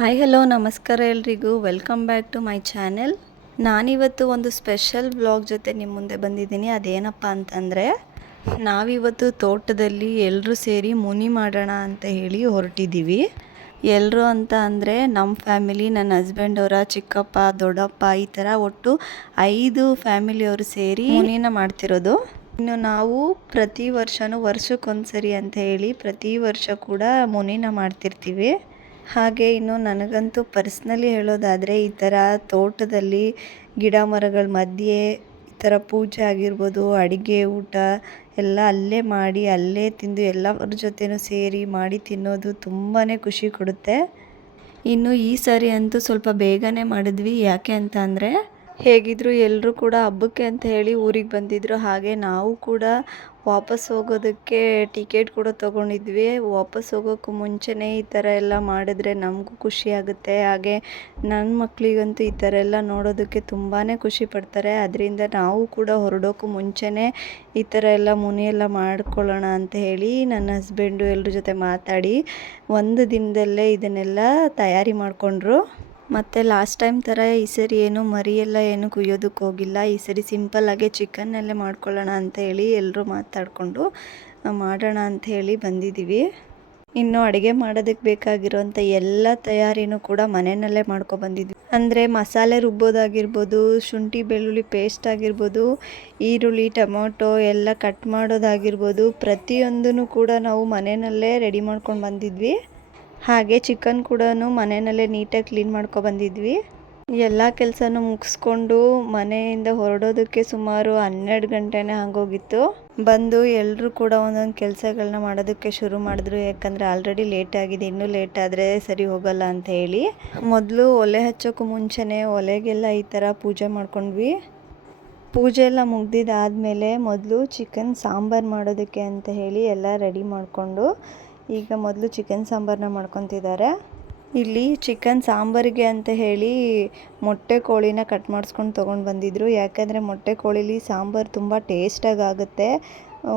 Hi, hello, ನಮಸ್ಕಾರ ಎಲ್ರಿಗೂ. Welcome back to my channel ನಾನಿವತ್ತು ಒಂದು ಸ್ಪೆಷಲ್ ಬ್ಲಾಗ್ ಜೊತೆ ನಿಮ್ಮ ಮುಂದೆ ಬಂದಿದ್ದೀನಿ. ಅದೇನಪ್ಪ ಅಂತಂದರೆ, ನಾವಿವತ್ತು ತೋಟದಲ್ಲಿ ಎಲ್ಲರೂ ಸೇರಿ ಮುನಿ ಮಾಡೋಣ ಅಂತ ಹೇಳಿ ಹೊರಟಿದ್ದೀವಿ ಎಲ್ಲರೂ ಅಂತ ಅಂದರೆ ನಮ್ಮ ಫ್ಯಾಮಿಲಿ ನನ್ನ ಹಸ್ಬೆಂಡ್ ಅವರ, ಚಿಕ್ಕಪ್ಪ, ದೊಡ್ಡಪ್ಪ, ಈ ಥರ ಒಟ್ಟು ಐದು ಫ್ಯಾಮಿಲಿಯವರು ಸೇರಿ ಮುನಿನ ಮಾಡ್ತಿರೋದು. ಇನ್ನು ನಾವು ಪ್ರತಿ ವರ್ಷವೂ ವರ್ಷಕ್ಕೊಂದ್ಸರಿ ಅಂತ ಹೇಳಿ ಪ್ರತಿ ವರ್ಷ ಕೂಡ ಮುನಿನ ಮಾಡ್ತಿರ್ತೀವಿ. ಹಾಗೆ ಇನ್ನು ನನಗಂತೂ ಪರ್ಸ್ನಲಿ ಹೇಳೋದಾದರೆ ಈ ಥರ ತೋಟದಲ್ಲಿ ಗಿಡ ಮರಗಳ ಮಧ್ಯೆ ಈ ಥರ ಪೂಜೆ ಆಗಿರ್ಬೋದು, ಅಡುಗೆ ಊಟ ಎಲ್ಲ ಅಲ್ಲೇ ಮಾಡಿ, ಅಲ್ಲೇ ತಿಂದು ಎಲ್ಲರ ಜೊತೆನೂ ಸೇರಿ ಮಾಡಿ ತಿನ್ನೋದು ತುಂಬಾ ಖುಷಿ ಕೊಡುತ್ತೆ. ಇನ್ನು ಈ ಸಾರಿ ಅಂತೂ ಸ್ವಲ್ಪ ಬೇಗನೆ ಮಾಡಿದ್ವಿ. ಯಾಕೆ ಅಂತ ಅಂದರೆ ಹೇಗಿದ್ರು ಎಲ್ಲರೂ ಕೂಡ ಹಬ್ಬಕ್ಕೆ ಅಂತ ಹೇಳಿ ಊರಿಗೆ ಬಂದಿದ್ರು. ಹಾಗೆ ನಾವು ಕೂಡ ವಾಪಸ್ ಹೋಗೋದಕ್ಕೆ ಟಿಕೆಟ್ ಕೂಡ ತೊಗೊಂಡಿದ್ವಿ. ವಾಪಸ್ ಹೋಗೋಕ್ಕೂ ಮುಂಚೆನೇ ಈ ಥರ ಎಲ್ಲ ಮಾಡಿದ್ರೆ ನಮಗೂ ಖುಷಿ ಆಗುತ್ತೆ. ಹಾಗೆ ನನ್ನ ಮಕ್ಕಳಿಗಂತೂ ಈ ಥರ ಎಲ್ಲ ನೋಡೋದಕ್ಕೆ ತುಂಬಾ ಖುಷಿ ಪಡ್ತಾರೆ. ಅದರಿಂದ ನಾವು ಕೂಡ ಹೊರಡೋಕ್ಕೂ ಮುಂಚೆನೇ ಈ ಥರ ಎಲ್ಲ ಮುನಿಯೆಲ್ಲ ಮಾಡ್ಕೊಳ್ಳೋಣ ಅಂತ ಹೇಳಿ ನನ್ನ ಹಸ್ಬೆಂಡು ಎಲ್ಲರ ಜೊತೆ ಮಾತಾಡಿ ಒಂದು ದಿನದಲ್ಲೇ ಇದನ್ನೆಲ್ಲ ತಯಾರಿ ಮಾಡಿಕೊಂಡ್ರು. ಮತ್ತು ಲಾಸ್ಟ್ ಟೈಮ್ ಥರ ಈ ಸರಿ ಏನು ಮರಿಯೆಲ್ಲ ಏನು ಕುಯ್ಯೋದಕ್ಕೆ ಹೋಗಿಲ್ಲ. ಈ ಸರಿ ಸಿಂಪಲ್ಲಾಗೆ ಚಿಕನ್ನಲ್ಲೇ ಮಾಡ್ಕೊಳ್ಳೋಣ ಅಂತ ಹೇಳಿ ಎಲ್ಲರೂ ಮಾತಾಡಿಕೊಂಡು ಮಾಡೋಣ ಅಂತ ಹೇಳಿ ಬಂದಿದ್ದೀವಿ. ಇನ್ನು ಅಡುಗೆ ಮಾಡೋದಕ್ಕೆ ಬೇಕಾಗಿರೋಂಥ ಎಲ್ಲ ತಯಾರಿನೂ ಕೂಡ ಮನೆಯಲ್ಲೇ ಮಾಡ್ಕೊಬಂದಿದ್ವಿ. ಅಂದರೆ ಮಸಾಲೆ ರುಬ್ಬೋದಾಗಿರ್ಬೋದು, ಶುಂಠಿ, ಬೆಳ್ಳುಳ್ಳಿ ಪೇಸ್ಟ್ ಆಗಿರ್ಬೋದು, ಈರುಳ್ಳಿ, ಟೊಮೊಟೊ ಎಲ್ಲ ಕಟ್ ಮಾಡೋದಾಗಿರ್ಬೋದು, ಪ್ರತಿಯೊಂದನ್ನು ಕೂಡ ನಾವು ಮನೆಯಲ್ಲೇ ರೆಡಿ ಮಾಡ್ಕೊಂಡು ಬಂದಿದ್ವಿ. ಹಾಗೆ ಚಿಕನ್ ಕೂಡ ಮನೆಯಲ್ಲೇ ನೀಟಾಗಿ ಕ್ಲೀನ್ ಮಾಡ್ಕೊ ಬಂದಿದ್ವಿ. ಎಲ್ಲ ಕೆಲಸನೂ ಮುಗಿಸ್ಕೊಂಡು ಮನೆಯಿಂದ ಹೊರಡೋದಕ್ಕೆ ಸುಮಾರು ಹನ್ನೆರಡು ಗಂಟೆನೇ ಆಗೋಗಿತ್ತು. ಬಂದು ಎಲ್ಲರೂ ಕೂಡ ಒಂದೊಂದು ಕೆಲಸಗಳನ್ನ ಮಾಡೋದಕ್ಕೆ ಶುರು ಮಾಡಿದ್ರು. ಯಾಕಂದರೆ ಆಲ್ರೆಡಿ ಲೇಟ್ ಆಗಿದೆ, ಇನ್ನೂ ಲೇಟ್ ಆದರೆ ಸರಿ ಹೋಗಲ್ಲ ಅಂತ ಹೇಳಿ. ಮೊದಲು ಒಲೆ ಹಚ್ಚೋಕ್ಕೂ ಮುಂಚೆನೇ ಒಲೆಗೆಲ್ಲ ಈ ಥರ ಪೂಜೆ ಮಾಡ್ಕೊಂಡ್ವಿ. ಪೂಜೆ ಎಲ್ಲ ಮುಗ್ದಿದ್ದಾದಮೇಲೆ ಮೊದಲು ಚಿಕನ್ ಸಾಂಬಾರು ಮಾಡೋದಕ್ಕೆ ಅಂತ ಹೇಳಿ ಎಲ್ಲ ರೆಡಿ ಮಾಡಿಕೊಂಡು ಈಗ ಮೊದಲು ಚಿಕನ್ ಸಾಂಬಾರನ್ನ ಮಾಡ್ಕೊತಿದ್ದಾರೆ ಇಲ್ಲಿ ಚಿಕನ್ ಸಾಂಬಾರಿಗೆ ಅಂತ ಹೇಳಿ ಮೊಟ್ಟೆ ಕೋಳಿನ ಕಟ್ ಮಾಡಿಸ್ಕೊಂಡು ತೊಗೊಂಡು ಬಂದಿದ್ರು. ಯಾಕೆಂದರೆ ಮೊಟ್ಟೆ ಕೋಳಿಲಿ ಸಾಂಬಾರು ತುಂಬ ಟೇಸ್ಟಾಗಿ ಆಗುತ್ತೆ.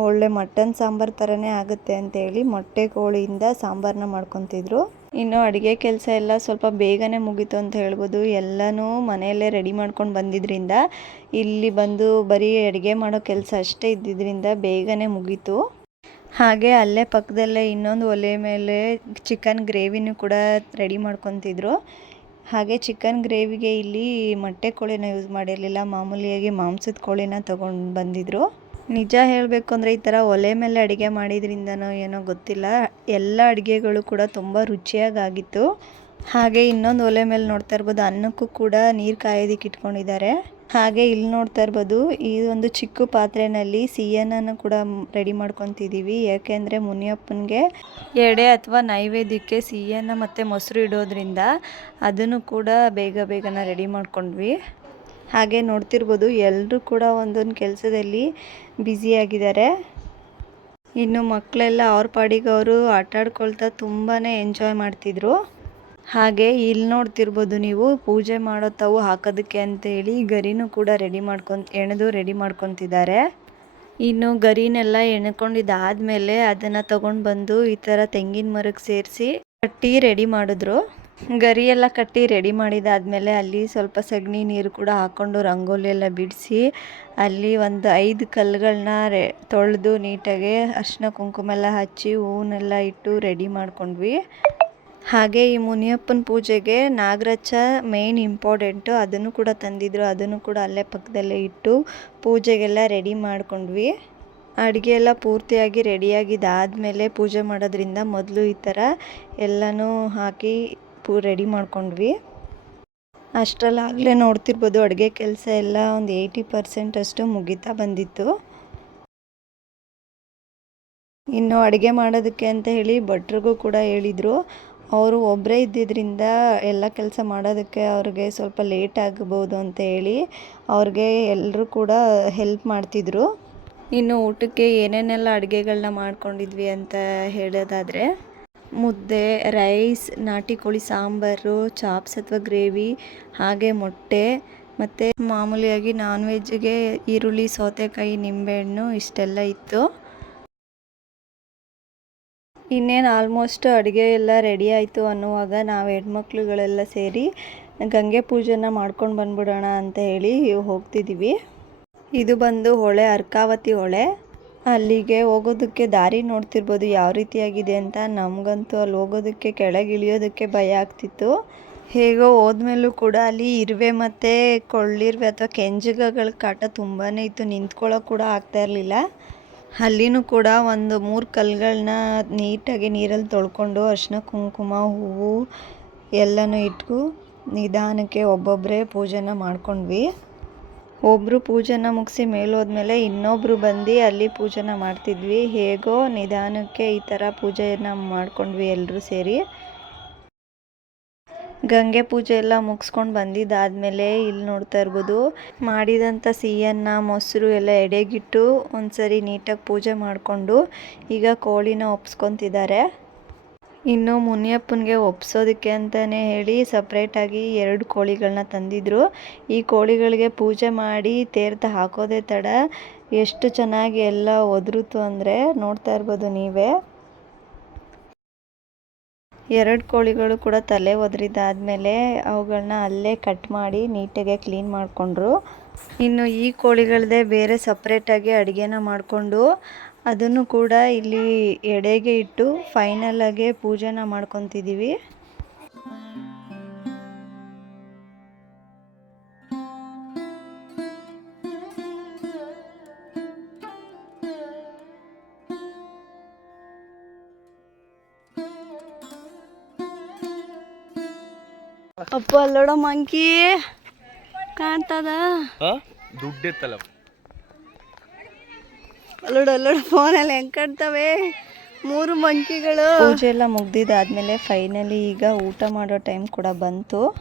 ಒಳ್ಳೆ ಮಟನ್ ಸಾಂಬಾರು ಥರನೇ ಆಗುತ್ತೆ ಅಂತೇಳಿ ಮೊಟ್ಟೆ ಕೋಳಿಯಿಂದ ಸಾಂಬಾರನ್ನ ಮಾಡ್ಕೊತಿದ್ರು. ಇನ್ನು ಅಡುಗೆ ಕೆಲಸ ಎಲ್ಲ ಸ್ವಲ್ಪ ಬೇಗನೆ ಮುಗೀತು ಅಂತ ಹೇಳ್ಬೋದು. ಎಲ್ಲನೂ ಮನೆಯಲ್ಲೇ ರೆಡಿ ಮಾಡ್ಕೊಂಡು ಬಂದಿದ್ದರಿಂದ ಇಲ್ಲಿ ಬಂದು ಬರೀ ಅಡುಗೆ ಮಾಡೋ ಕೆಲಸ ಅಷ್ಟೇ ಇದ್ದಿದ್ದರಿಂದ ಬೇಗನೆ ಮುಗೀತು. ಹಾಗೆ ಅಲ್ಲೇ ಪಕ್ಕದಲ್ಲೇ ಇನ್ನೊಂದು ಒಲೆ ಮೇಲೆ ಚಿಕನ್ ಗ್ರೇವಿನೂ ಕೂಡ ರೆಡಿ ಮಾಡ್ಕೊತಿದ್ರು. ಹಾಗೆ ಚಿಕನ್ ಗ್ರೇವಿಗೆ ಇಲ್ಲಿ ಮೊಟ್ಟೆ ಕೋಳಿನ ಯೂಸ್ ಮಾಡಿರಲಿಲ್ಲ, ಮಾಮೂಲಿಯಾಗಿ ಮಾಂಸದ ಕೋಳಿನ ತೊಗೊಂಡು ಬಂದಿದ್ರು. ನಿಜ ಹೇಳಬೇಕು ಅಂದರೆ ಈ ಥರ ಒಲೆ ಮೇಲೆ ಅಡುಗೆ ಮಾಡಿದ್ರಿಂದನೋ ಏನೋ ಗೊತ್ತಿಲ್ಲ, ಎಲ್ಲ ಅಡುಗೆಗಳು ಕೂಡ ತುಂಬ ರುಚಿಯಾಗಿತ್ತು ಹಾಗೆ ಇನ್ನೊಂದು ಒಲೆ ಮೇಲೆ ನೋಡ್ತಾ ಇರ್ಬೋದು, ಅನ್ನಕ್ಕೂ ಕೂಡ ನೀರು ಕಾಯೋದಕ್ಕೆ ಇಟ್ಕೊಂಡಿದ್ದಾರೆ. ಹಾಗೆ ಇಲ್ಲಿ ನೋಡ್ತಾ ಇರ್ಬೋದು, ಈ ಒಂದು ಚಿಕ್ಕ ಪಾತ್ರೆಯಲ್ಲಿ ಸಿಹಿಯನ್ನ ಕೂಡ ರೆಡಿ ಮಾಡ್ಕೊತಿದ್ದೀವಿ ಯಾಕೆಂದರೆ ಮುನಿಯಪ್ಪನಿಗೆ ಎಡೆ ಅಥವಾ ನೈವೇದ್ಯಕ್ಕೆ ಸಿಹಿಯನ್ನು ಮತ್ತು ಮೊಸರು ಇಡೋದ್ರಿಂದ ಅದನ್ನು ಕೂಡ ಬೇಗ ಬೇಗನ ರೆಡಿ ಮಾಡ್ಕೊಂಡ್ವಿ. ಹಾಗೆ ನೋಡ್ತಿರ್ಬೋದು ಎಲ್ಲರೂ ಕೂಡ ಒಂದೊಂದು ಕೆಲಸದಲ್ಲಿ ಬ್ಯುಸಿಯಾಗಿದ್ದಾರೆ ಇನ್ನು ಮಕ್ಕಳೆಲ್ಲ ಅವ್ರ ಪಾಡಿಗೆ ಅವರು ಆಟ ಆಡ್ಕೊಳ್ತಾ ತುಂಬಾ ಎಂಜಾಯ್ ಮಾಡ್ತಿದ್ರು. ಹಾಗೆ ಇಲ್ಲಿ ನೋಡ್ತಿರ್ಬೋದು ನೀವು, ಪೂಜೆ ಮಾಡೋ ತವು ಹಾಕೋದಕ್ಕೆ ಅಂತೇಳಿ ಗರಿನೂ ಕೂಡ ರೆಡಿ ಮಾಡ್ಕೊಂಡು, ಎಣೆದು ರೆಡಿ ಮಾಡ್ಕೊತಿದ್ದಾರೆ. ಇನ್ನು ಗರಿನೆಲ್ಲ ಎಣ್ಕೊಂಡಿದ್ದಾದಮೇಲೆ ಅದನ್ನು ತೊಗೊಂಡು ಬಂದು ಈ ಥರ ತೆಂಗಿನ ಮರಕ್ಕೆ ಸೇರಿಸಿ ಕಟ್ಟಿ ರೆಡಿ ಮಾಡಿದ್ರು. ಗರಿ ಎಲ್ಲ ಕಟ್ಟಿ ರೆಡಿ ಮಾಡಿದಾದಮೇಲೆ ಅಲ್ಲಿ ಸ್ವಲ್ಪ ಸಗಣಿ ನೀರು ಕೂಡ ಹಾಕ್ಕೊಂಡು ರಂಗೋಲಿ ಎಲ್ಲ ಬಿಡಿಸಿ ಅಲ್ಲಿ ಒಂದು ಐದು ಕಲ್ಲುಗಳನ್ನ ರೆ, ತೊಳೆದು ನೀಟಾಗಿ ಅರ್ಶಿನ ಕುಂಕುಮ ಎಲ್ಲ ಹಚ್ಚಿ ಹೂವನ್ನೆಲ್ಲ ಇಟ್ಟು ರೆಡಿ ಮಾಡ್ಕೊಂಡ್ವಿ. ಹಾಗೆ ಈ ಮುನಿಯಪ್ಪನ ಪೂಜೆಗೆ ನಾಗರಚ್ಚ ಮೇನ್ ಇಂಪಾರ್ಟೆಂಟು ಅದನ್ನು ಕೂಡ ತಂದಿದ್ರು. ಅದನ್ನು ಕೂಡ ಅಲ್ಲೇ ಪಕ್ಕದಲ್ಲೇ ಇಟ್ಟು ಪೂಜೆಗೆಲ್ಲ ರೆಡಿ ಮಾಡಿಕೊಂಡ್ವಿ. ಅಡುಗೆ ಎಲ್ಲ ಪೂರ್ತಿಯಾಗಿ ರೆಡಿಯಾಗಿದ್ದಾದಮೇಲೆ ಪೂಜೆ ಮಾಡೋದ್ರಿಂದ ಮೊದಲು ಈ ಥರ ಎಲ್ಲನೂ ಹಾಕಿ ಪೂ ರೆಡಿ ಮಾಡ್ಕೊಂಡ್ವಿ. ಅಷ್ಟರಲ್ಲಾಗಲೇ ನೋಡ್ತಿರ್ಬೋದು, ಅಡುಗೆ ಕೆಲಸ ಎಲ್ಲ ಒಂದು ಏಯ್ಟಿ ಪರ್ಸೆಂಟ್ ಅಷ್ಟು ಮುಗಿತಾ ಬಂದಿತ್ತು. ಇನ್ನು ಅಡುಗೆ ಮಾಡೋದಕ್ಕೆ ಅಂತ ಹೇಳಿ ಭಟ್ರಿಗೂ ಕೂಡ ಹೇಳಿದರು. ಅವರು ಒಬ್ಬರೇ ಇದ್ದಿದ್ದರಿಂದ ಎಲ್ಲ ಕೆಲಸ ಮಾಡೋದಕ್ಕೆ ಅವ್ರಿಗೆ ಸ್ವಲ್ಪ ಲೇಟ್ ಆಗ್ಬೋದು ಅಂತ ಹೇಳಿ ಅವ್ರಿಗೆ ಎಲ್ಲರೂ ಕೂಡ ಹೆಲ್ಪ್ ಮಾಡ್ತಿದ್ರು. ಇನ್ನು ಊಟಕ್ಕೆ ಏನೇನೆಲ್ಲ ಅಡುಗೆಗಳನ್ನ ಮಾಡ್ಕೊಂಡಿದ್ವಿ ಅಂತ ಹೇಳೋದಾದರೆ, ಮುದ್ದೆ, ರೈಸ್, ನಾಟಿ ಕೋಳಿ ಸಾಂಬಾರು, ಚಾಪ್ಸ್ ಅಥವಾ ಗ್ರೇವಿ, ಹಾಗೆ ಮೊಟ್ಟೆ, ಮತ್ತು ಮಾಮೂಲಿಯಾಗಿ ನಾನ್ ವೆಜ್ಗೆ ಈರುಳ್ಳಿ, ಸೌತೆಕಾಯಿ, ನಿಂಬೆಹಣ್ಣು ಇಷ್ಟೆಲ್ಲ ಇತ್ತು. ಇನ್ನೇನು ಆಲ್ಮೋಸ್ಟ್ ಅಡುಗೆ ಎಲ್ಲ ರೆಡಿ ಆಯಿತು ಅನ್ನುವಾಗ ನಾವು ಹೆಣ್ಮಕ್ಳುಗಳೆಲ್ಲ ಸೇರಿ ಗಂಗೆ ಪೂಜೆನ ಮಾಡ್ಕೊಂಡು ಬಂದ್ಬಿಡೋಣ ಅಂತ ಹೇಳಿ ಹೋಗ್ತಿದ್ದೀವಿ ಇದು ಬಂದು ಹೊಳೆ, ಅರ್ಕಾವತಿ ಹೊಳೆ. ಅಲ್ಲಿಗೆ ಹೋಗೋದಕ್ಕೆ ದಾರಿ ನೋಡ್ತಿರ್ಬೋದು ಯಾವ ರೀತಿಯಾಗಿದೆ ಅಂತ. ನಮಗಂತೂ ಅಲ್ಲಿ ಹೋಗೋದಕ್ಕೆ ಕೆಳಗೆ ಇಳಿಯೋದಕ್ಕೆ ಭಯ ಆಗ್ತಿತ್ತು. ಹೇಗೋ ಹೋದ್ಮೇಲೂ ಕೂಡ ಅಲ್ಲಿ ಇರುವೆ ಮತ್ತು ಕೊಳ್ಳಿರುವೆ ಅಥವಾ ಕೆಂಜಗಗಳ ಕಾಟ ತುಂಬಾ ಇತ್ತು. ನಿಂತ್ಕೊಳ್ಳೋಕೆ ಕೂಡ ಆಗ್ತಾ ಇರಲಿಲ್ಲ. ಅಲ್ಲಿನೂ ಕೂಡ ಒಂದು ಮೂರು ಕಲ್ಲುಗಳನ್ನ ನೀಟಾಗಿ ನೀರಲ್ಲಿ ತೊಳ್ಕೊಂಡು ಅರಿಶಿನ ಕುಂಕುಮ, ಹೂವು ಎಲ್ಲನೂ ಇಟ್ಟು ನಿಧಾನಕ್ಕೆ ಒಬ್ಬೊಬ್ಬರೇ ಪೂಜೆನ ಮಾಡ್ಕೊಂಡ್ವಿ. ಒಬ್ಬರು ಪೂಜೆನ ಮುಗಿಸಿ ಮೇಲೋದ್ಮೇಲೆ ಇನ್ನೊಬ್ಬರು ಬಂದು ಅಲ್ಲಿ ಪೂಜೆನ ಮಾಡ್ತಿದ್ವಿ. ಹೇಗೋ ನಿಧಾನಕ್ಕೆ ಈ ಥರ ಪೂಜೆಯನ್ನು ಮಾಡ್ಕೊಂಡ್ವಿ ಎಲ್ಲರೂ ಸೇರಿ. ಗಂಗೆ ಪೂಜೆ ಎಲ್ಲ ಮುಗಿಸ್ಕೊಂಡು ಬಂದಿದ್ದಾದಮೇಲೆ ಇಲ್ಲಿ ನೋಡ್ತಾ ಇರ್ಬೋದು. ಮಾಡಿದಂಥ ಸಿಹಿಯನ್ನ, ಮೊಸರು ಎಲ್ಲ ಎಡೆಗಿಟ್ಟು ಒಂದ್ಸರಿ ನೀಟಾಗಿ ಪೂಜೆ ಮಾಡಿಕೊಂಡು ಈಗ ಕೋಳಿನ ಒಪ್ಸ್ಕೊತಿದ್ದಾರೆ. ಇನ್ನು ಮುನಿಯಪ್ಪನಿಗೆ ಒಪ್ಸೋದಕ್ಕೆ ಅಂತಲೇ ಹೇಳಿ ಸಪ್ರೇಟಾಗಿ ಎರಡು ಕೋಳಿಗಳನ್ನ ತಂದಿದ್ರು. ಈ ಕೋಳಿಗಳಿಗೆ ಪೂಜೆ ಮಾಡಿ ತೇರ್ತ ಹಾಕೋದೇ ತಡ. ಎಷ್ಟು ಚೆನ್ನಾಗಿ ಎಲ್ಲ ಒದರುತು ಅಂದರೆ ನೋಡ್ತಾ ಇರ್ಬೋದು ನೀವೇ. ಎರಡು ಕೋಳಿಗಳು ಕೂಡ ತಲೆ ಒದರಿದ್ದಾದ್ಮೇಲೆ ಅವುಗಳನ್ನ ಅಲ್ಲೇ ಕಟ್ ಮಾಡಿ ನೀಟಾಗೆ ಕ್ಲೀನ್ ಮಾಡಿಕೊಂಡ್ರು. ಇನ್ನು ಈ ಕೋಳಿಗಳದೇ ಬೇರೆ ಸಪ್ರೇಟಾಗಿ ಅಡುಗೆನ ಮಾಡಿಕೊಂಡು ಅದನ್ನು ಕೂಡ ಇಲ್ಲಿ ಎಡೆಗೆ ಇಟ್ಟು ಫೈನಲಾಗೆ ಪೂಜೆನ ಮಾಡ್ಕೊತಿದ್ದೀವಿ. ಅಪ್ಪ ಅಲ್ಲೋಡ ಮಂಕಿ. ಕಾಣ್ತದ? ದುಡ್ಡೆತ್ತಲ್ಲ. ಅಲ್ಲೋಡ ಅಲ್ಲೋಡ ಫೋನಲ್ಲಿ ಹೆಂಗ್ ಕಾಣ್ತವೆ? ಮೂರು ಮಂಕಿಗಳು. ಪೂಜೆ ಎಲ್ಲ ಮುಗ್ದಿದ್ದಾದ್ಮೇಲೆ ಫೈನಲಿ ಈಗ ಊಟ ಮಾಡೋ ಟೈಮ್ ಕೂಡ ಬಂತು.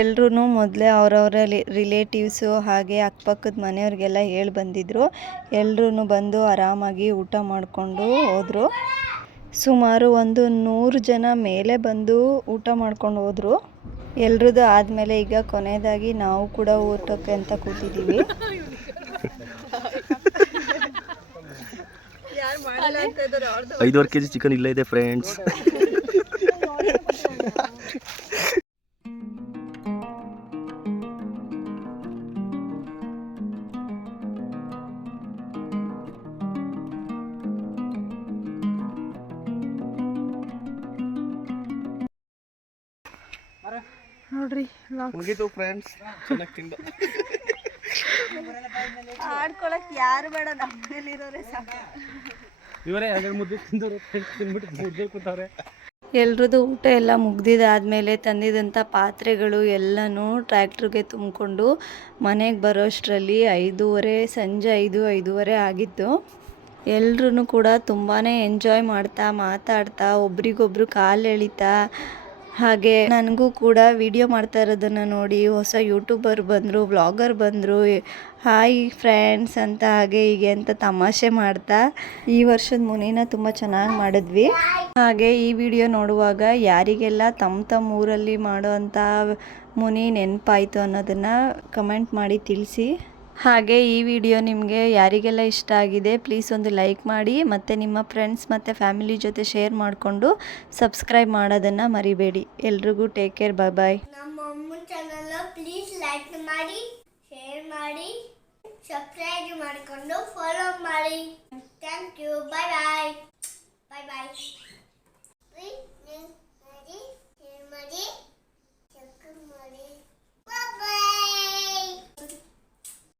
ಎಲ್ರೂ ಮೊದಲೇ ಅವರವರ ರಿಲೇಟಿವ್ಸು ಹಾಗೆ ಅಕ್ಕಪಕ್ಕದ ಮನೆಯವ್ರಿಗೆಲ್ಲ ಹೇಳಿ ಬಂದಿದ್ರು. ಎಲ್ರೂ ಬಂದು ಆರಾಮಾಗಿ ಊಟ ಮಾಡಿಕೊಂಡು ಹೋದರು. ಸುಮಾರು ಒಂದು ನೂರು ಜನ ಮೇಲೆ ಬಂದು ಊಟ ಮಾಡ್ಕೊಂಡು ಹೋದರು. ಎಲ್ರದ್ದು ಆದಮೇಲೆ ಈಗ ಕೊನೆಯದಾಗಿ ನಾವು ಕೂಡ ಊಟಕ್ಕೆ ಅಂತ ಕೂತಿದ್ದೀವಿ. ಐದುವರೆ ಕೆ ಜಿ ಚಿಕನ್ ಇಲ್ಲ ಇದೆ ಫ್ರೆಂಡ್ಸ್ ನೋಡ್ರಿ ಮುಗಿತು ಫ್ರೆಂಡ್ಸ್ ಚೆನ್ನಾಗಿ ತಿಂದ. ಆಡ್ಕೊಳಕ್ ಯಾರು ಬೇಡ ನಮ್ಮ ಮನೇಲಿರೋರೆ ಸಾಕು. ಇವರೇ ಎರಡು ಮುದ್ದೆ ತಿಂದವರು ತಿಂದ್ಬಿಟ್ಟು ಮುದ್ದೆ ಕೂತವ್ರೆ. ಎಲ್ರದ್ದು ಊಟ ಎಲ್ಲ ಮುಗ್ದಿದಾದ್ಮೇಲೆ ತಂದಿದಂಥ ಪಾತ್ರೆಗಳು ಎಲ್ಲನೂ ಟ್ರ್ಯಾಕ್ಟ್ರಿಗೆ ತುಂಬಿಕೊಂಡು ಮನೆಗೆ ಬರೋಷ್ಟರಲ್ಲಿ ಐದೂವರೆ ಸಂಜೆ ಐದು ಐದೂವರೆ ಆಗಿತ್ತು. ಎಲ್ರೂ ಕೂಡ ತುಂಬಾ ಎಂಜಾಯ್ ಮಾಡ್ತಾ ಮಾತಾಡ್ತಾ ಒಬ್ರಿಗೊಬ್ರು ಕಾಲು ಎಳಿತಾ ಹಾಗೆ ನನಗೂ ಕೂಡ ವಿಡಿಯೋ ಮಾಡ್ತಾ ಇರೋದನ್ನು ನೋಡಿ ಹೊಸ ಯೂಟ್ಯೂಬರ್ ಬಂದರು, ವ್ಲಾಗರ್ ಬಂದರು ಹಾಯ್ ಫ್ರೆಂಡ್ಸ್ ಅಂತ ಹಾಗೆ ಹೀಗೆ ಅಂತ ತಮಾಷೆ ಮಾಡ್ತಾ ಈ ವರ್ಷದ ಮುನಿನ ತುಂಬ ಚೆನ್ನಾಗಿ ಮಾಡಿದ್ವಿ. ಹಾಗೆ ಈ ವಿಡಿಯೋ ನೋಡುವಾಗ ಯಾರಿಗೆಲ್ಲ ತಮ್ಮ ತಮ್ಮ ಊರಲ್ಲಿ ಮಾಡೋವಂಥ ಮುನಿ ನೆನಪಾಯಿತು ಅನ್ನೋದನ್ನು ಕಮೆಂಟ್ ಮಾಡಿ ತಿಳಿಸಿ. ಹಾಗೆ ಈ ವಿಡಿಯೋ ನಿಮಗೆ ಯಾರಿಗೆಲ್ಲ ಇಷ್ಟ ಆಗಿದೆ ಪ್ಲೀಸ್ ಒಂದು ಲೈಕ್ ಮಾಡಿ, ಮತ್ತು ನಿಮ್ಮ ಫ್ರೆಂಡ್ಸ್ ಮತ್ತು ಫ್ಯಾಮಿಲಿ ಜೊತೆ ಶೇರ್ ಮಾಡಿಕೊಂಡು ಸಬ್ಸ್ಕ್ರೈಬ್ ಮಾಡೋದನ್ನು ಮರಿಬೇಡಿ. ಎಲ್ರಿಗೂ ಟೇಕ್ ಕೇರ್ ಬಾಯ್ ಬಾಯ್ ನಮ್ಮ ಚಾನಲ್ ಪ್ಲೀಸ್ ಲೈಕ್ ಮಾಡಿ ಶೇರ್ ಮಾಡಿ ಸಬ್ಸ್ಕ್ರೈಬ್ ಮಾಡಿಕೊಂಡು ಫಾಲೋ ಮಾಡಿ. Thank you bye bye bye bye ಮಾಡಿ ಶೇರ್ ಮಾಡಿ ಮಾಡಿ. ಬಾಯ್